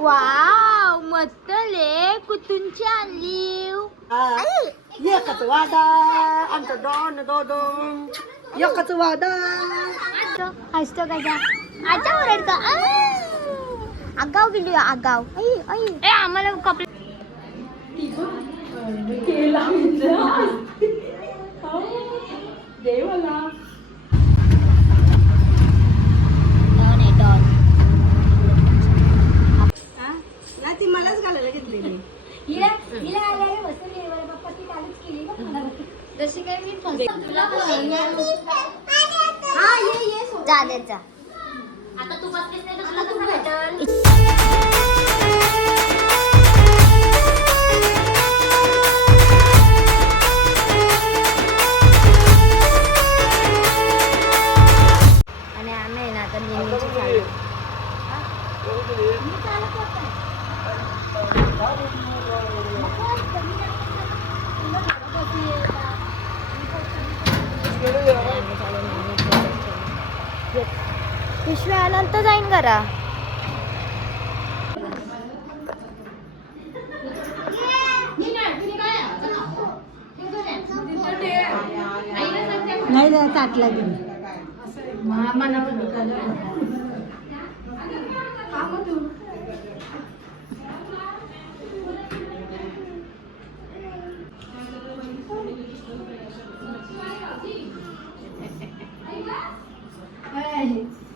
Wow मस्त ले कुठूनची आणली एकच वादा आमचा डॉन दोन एकच वादा हसतो का आता ओरड का आगाव गेली आगाव ए आम्हाला कपडे देवाला ती मलाच घालायला घेतलेली जशी काय मी जा देत जा आता तू बसलीस नाही तर तुला भेटल आणि आम्ही ना आता नेहमीची चालू पिशवी आल्यानंतर जाईन करा नाही ताटला गेली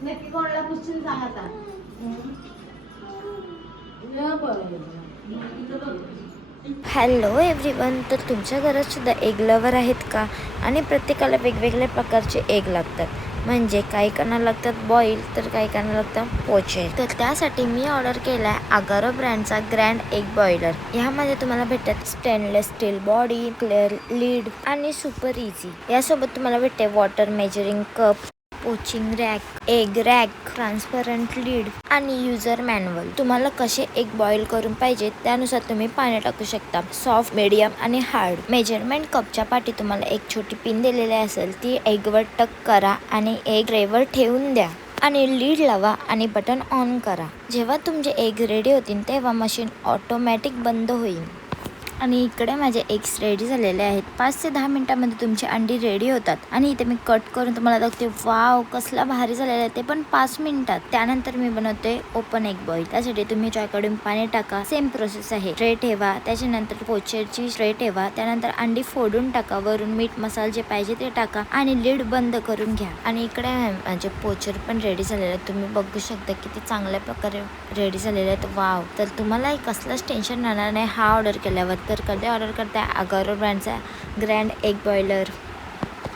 नक्की कोणाला पुसून सांग आता हॅलो एव्हरीवन. तर तुमच्या घरात सुद्धा एग लवर आहेत का? आणि प्रत्येकाला वेगवेगळ्या प्रकारचे एग लागतात. म्हणजे काही काना लागतात बॉईल तर काही काना लागतात पोचे. तर त्यासाठी मी ऑर्डर केला आहे अगारो ब्रँडचा ग्रँड एग बॉयलर. ह्यामध्ये तुम्हाला भेटतात stainless steel body, clear lid आणि सुपर इझी. यासोबत तुम्हाला भेटते water measuring cup, poaching rack, egg rack, transparent lid आणि युजर मॅन्युअल. तुम्हाला कसे एग बॉईल करून पाहिजे त्यानुसार तुम्ही पाणी टाकू शकता. सॉफ्ट, मीडियम आणि हार्ड. मेजरमेंट कपच्या पाठी तुम्हाला एक छोटी पिन दिलेली असेल ती एगवर टक करा आणि एग ट्रेवर ठेवून द्या आणि लीड लावा आणि बटन ऑन करा. जेव्हा तुमचे एग रेडी होतील तेव्हा मशीन ऑटोमॅटिक बंद होईल. आणि इकडे माझे एग्स रेडी झालेले आहेत. 5 ते 10 मिनिटांमध्ये तुमची अंडी रेडी होतात. आणि इथे मी कट करून तुम्हाला दाखवते. वाव कसला भारी झालेला आहे ते पण 5 मिनिटात. त्यानंतर मी बनवते ओपन एग बॉईल. त्यासाठी तुम्ही ज्याकडून पाणी टाका. सेम प्रोसेस आहे. ट्रे ठेवा, त्याच्यानंतर पोचरची ट्रे ठेवा, त्यानंतर अंडी फोडून टाका, वरून मीठ मसाला जे पाहिजे ते टाका आणि लीड बंद करून घ्या. आणि इकडे माझे पोचर पण रेडी झालेले आहेत. तुम्ही बघू शकता किती चांगल्या प्रकारे रेडी झालेले आहेत. वाव. तर तुम्हाला कसलंच टेन्शन राहणार नाही हा ऑर्डर केल्यावर. तर कधी ऑर्डर करताय अगारो ब्रँडचा ग्रँड एग बॉयलर.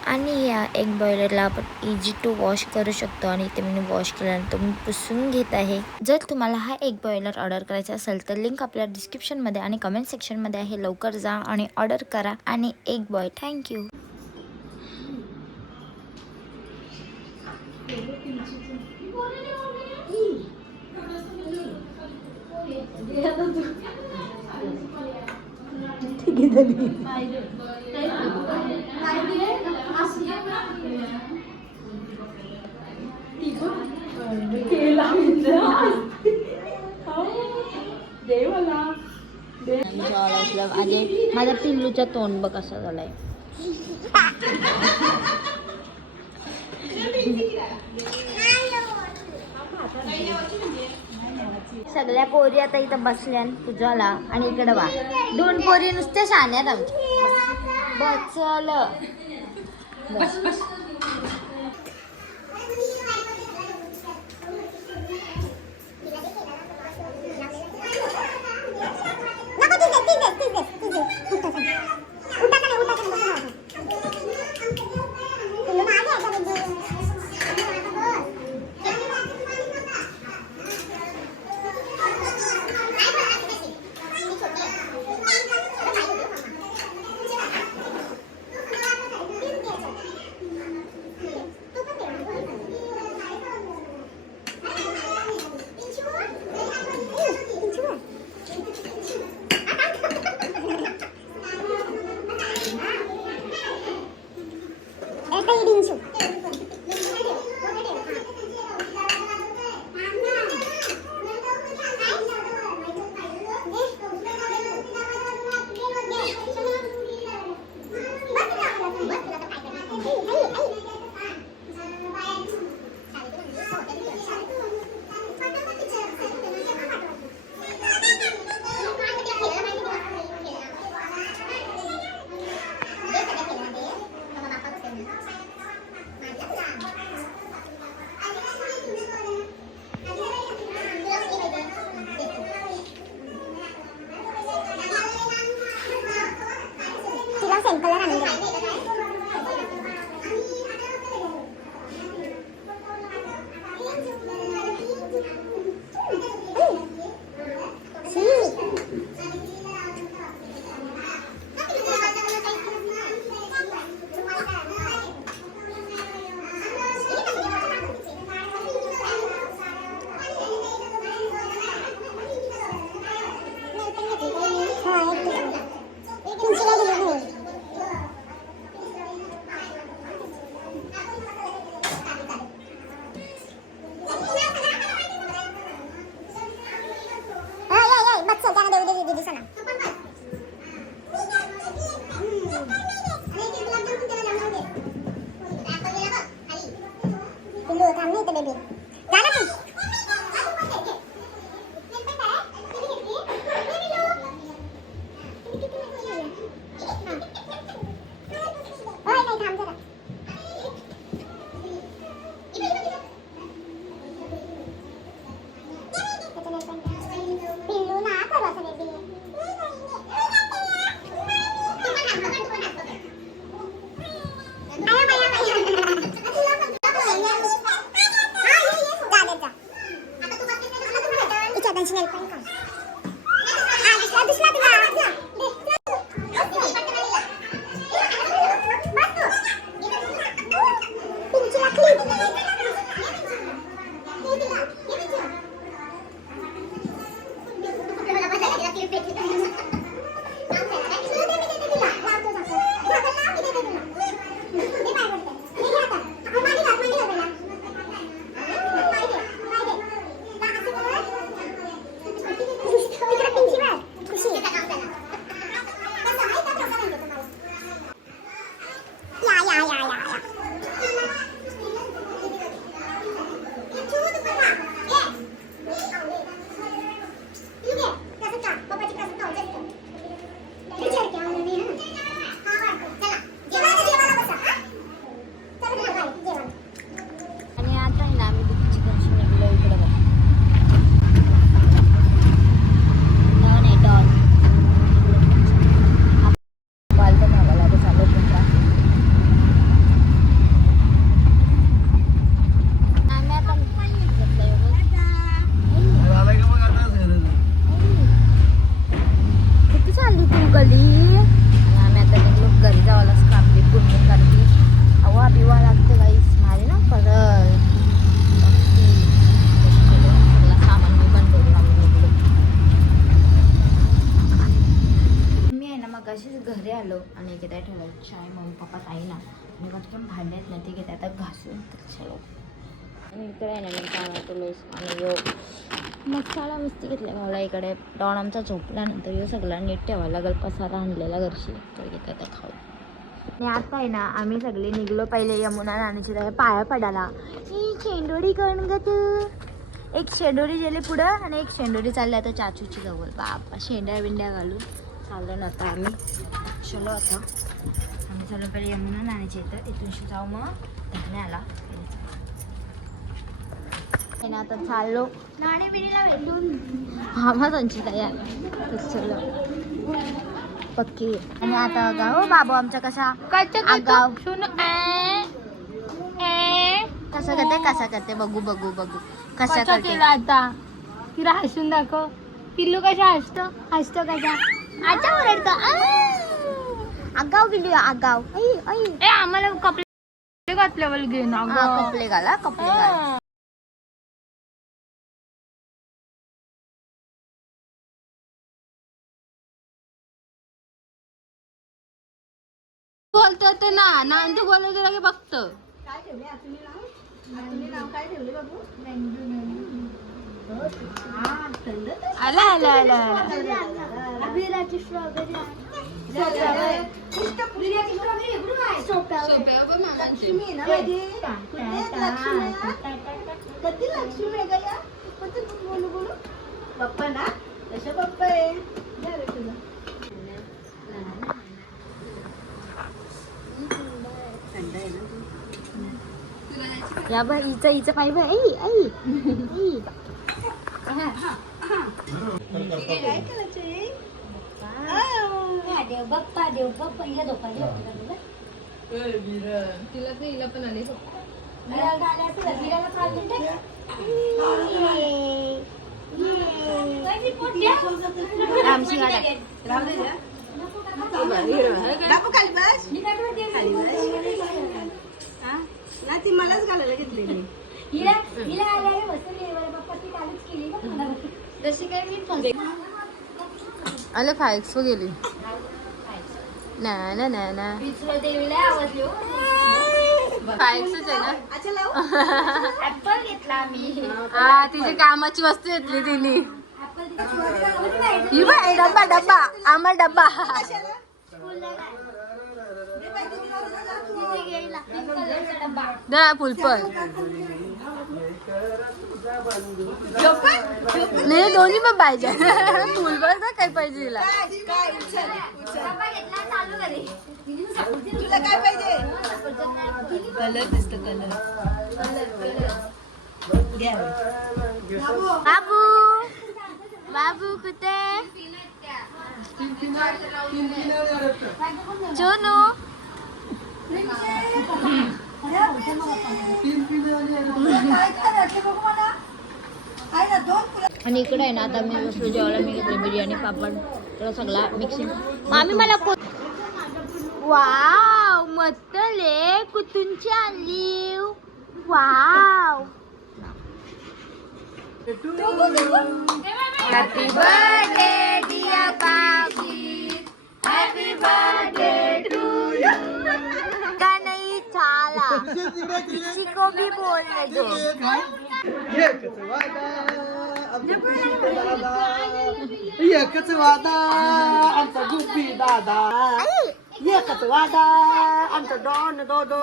आणि या एग बॉयलरला आपण इझी टू वॉश करू शकतो. आणि इथे मी वॉश केल्यानंतर मी पुसून घेत आहे. जर तुम्हाला हा एग बॉयलर ऑर्डर करायचा असेल तर लिंक आपल्या डिस्क्रिप्शनमध्ये आणि कमेंट सेक्शनमध्ये आहे. लवकर जा आणि ऑर्डर करा आणि एग बॉय. थँक्यू. आणि माझ्या पिल्लूचा तोंड बघ कसा झालाय. सगळ्या पोरी आता इथं बसल्या पूजाला. आणि इकडे वा 2 पोरी नुसत्या शाण्यात आमच्या. बचल बस. आणि आता आहे ना आम्ही चिकनशी निघलो इकडे बघ. डॉन आहे डॉन. बाल तर नावाला तर चालू होता. आम्ही आता घेतलंय किती चालली तू गली. आणि आम्ही आता निघलो घरी जावाला कापली पूर्ण करते. हवा बिवा लागते गाईस भारी ना परत. सगळं सामान मी पण करून आम्ही निघलो. मी आहे ना मग अशीच घरी आलो आणि एकदा ठेवलं चाय मम्मी पप्पा आई ना मी पटकन भांड्यात नाही ते घेते आता घासून तर चलो. आणि इकडे आहे ना मी टोमॅटो आणि यो मसाला मस्ती घेतला मला. इकडे डॉन आमचा झोपल्यानंतर यो सगळा नीट ठेवायला लागेल पसारा आणलेला घरशी तर घेते आता खाऊ. आणि आता आहे ना आम्ही सगळे निघलो पहिले यमुना नानीची त्या पाया पडायला. ही शेंडोडी करून ग तू. एक शेंडोडी गेली पुढं आणि एक शेंडोडी चालली आता चाचूची जवळ. बापा शेंड्या बिंड्या घालून चाललो ना आता आम्ही. चलो आता आम्ही चाललो पहिले यमुना नानीच्या इथं. इथून जाऊ मग धरण्याला आता चाललो नाणी बिणीला भेटून. हा मग त्यांची तयार चलो पक्की. आणि आता गाव बाबू आमचा कसा आगाव कसं करते बघू बघू बघू कसं करते आता. तिला हसून दाखव. पिल्लू कशा हसतो कसा. आता ओरडतो आगाव बिल्लू आगाव. आम्हाला कपडे घातल्यावर घेऊन कपडे घाला कपडे घाला. बोलतो ते ना नांदू बोलत गेला की बघत. आला आला आला पप्पा ना तसं पप्पा आहे. या बघ हिचं पाय बघ. आई आई देव बाप्पा हिला धोका तिला पण आले. आमची गाडी ती मलाच घालायला घेतलेली. आले फायक्स गेली ना ना ना ना फायक्सच आहे ना. ऍपल घेतला मी. हा तिची कामाची वस्तू घेतली तिने. डब्बा डब्बा आम्हाला डब्बा फुलपण नाही दोन्ही पण पाहिजे फुलपण का काय पाहिजे तिला तुला काय पाहिजे कलर दिसतो कलर बाबू बाबू कुठे जोनू आणि इकडे आहे ना आता मी बसलो जेवायला मी घेतली बिर्याणी पापड तर सगळा मिक्सिंग मामी मला वाव मस्त ले कुठूनची आणली वाव हॅपी बर्थडे डियर बाबी हॅपी बर्थडे टू यू का नहीं छाला किसी को भी बोलने दो एकच वादा आमचा गुप्पी दादा एकच वादा आमचा डॉन दोदो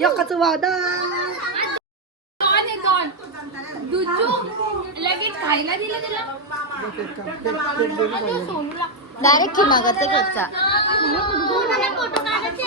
एकच वादा लगेच खायला दिलं त्याला डायरेक्ट की मागत कच्चा फोटो काढायचे